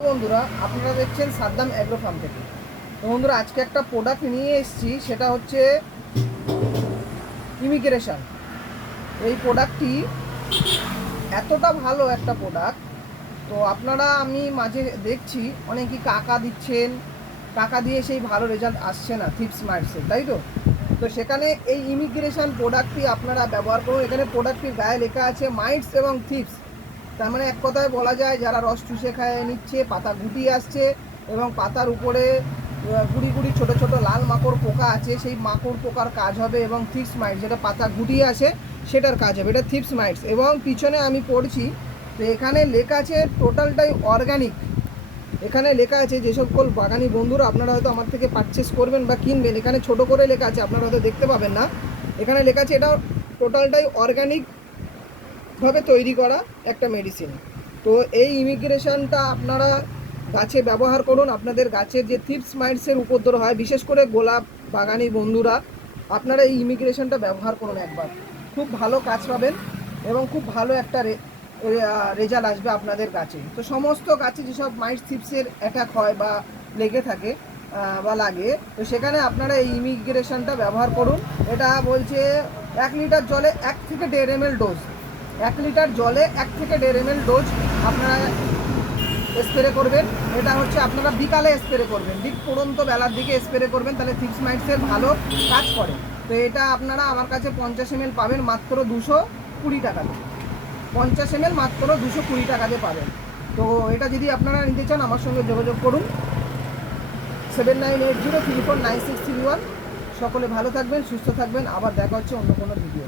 বন্ধুরা, আপনারা দেখছেন সাদ্দাম অ্যাগ্রো ফার্ম থেকে। তো বন্ধুরা, আজকে একটা প্রোডাক্ট নিয়ে এসেছি, সেটা হচ্ছে ইমিগ্রেশন। এই প্রোডাক্টটি এতটা ভালো একটা প্রোডাক্ট। তো আপনারা, আমি মাঝে দেখছি অনেকেই টাকা দিচ্ছেন, টাকা দিয়ে সেই ভালো রেজাল্ট আসছে না থিপস মাইটসের, তাই তো? তো সেখানে এই ইমিগ্রেশন প্রোডাক্টটি আপনারা ব্যবহার করুন। এখানে প্রোডাক্টটির গায়ে লেখা আছে মাইটস এবং থিপস। তার মানে এক কথায় বলা যায়, যারা রস চুষে খায় নিচ্ছে, পাতা গুটিয়ে আসছে এবং পাতার উপরে গুড়ি গুড়ি ছোটো ছোটো লাল মাকড় পোকা আছে, সেই মাকড় পোকার কাজ হবে। এবং থিপস মাইটস, যেটা পাতা গুটিয়ে আসে সেটার কাজ হবে, এটা থিপস মাইটস। এবং পিছনে আমি পড়ছি, তো এখানে লেখা আছে টোটালটাই অর্গানিক। এখানে লেখা আছে, যে সকল বাগানি বন্ধুরা আপনারা হয়তো আমার থেকে পারচেস করবেন বা কিনবেন, এখানে ছোট করে লেখা আছে, আপনারা হয়তো দেখতে পাবেন না। এখানে লেখা আছে এটা টোটালটাই অর্গানিক ভাবে তৈরি করা একটা মেডিসিন। তো এই ইমিগ্রেশনটা আপনারা গাছে ব্যবহার করুন। আপনাদের গাছের যে থিপস মাইটসের উপদ্রব হয়, বিশেষ করে গোলাপ বাগানি বন্ধুরা, আপনারা এই ইমিগ্রেশনটা ব্যবহার করুন একবার। খুব ভালো কাজ পাবেন এবং খুব ভালো একটা রেজাল্ট আসবে আপনাদের গাছে। তো সমস্ত গাছে যেসব মাইটস থিপসের অ্যাটাক হয় বা লেগে থাকে বা লাগে, তো সেখানে আপনারা এই ইমিগ্রেশনটা ব্যবহার করুন। এটা বলছে 1 লিটার জলে 1 থেকে 1.5 ml ডোজ। 1 লিটার জলে 1 থেকে 1.5 ml ডোজ আপনারা স্প্রে করবেন। এটা হচ্ছে আপনারা বিকালে স্প্রে করবেন, ঠিক পড়ন্ত বেলার দিকে স্প্রে করবেন, তাহলে থিপস মাইটসের ভালো কাজ করে। তো এটা আপনারা আমার কাছে 50 ml পাবেন মাত্র 220 টাকাতে। 50 ml মাত্র 220 টাকাতে পাবেন। তো এটা যদি আপনারা নিতে চান, আমার সঙ্গে যোগাযোগ করুন 7980349631। সকলে ভালো থাকবেন, সুস্থ থাকবেন। আবার দেখা হচ্ছে অন্য কোনো ভিডিও।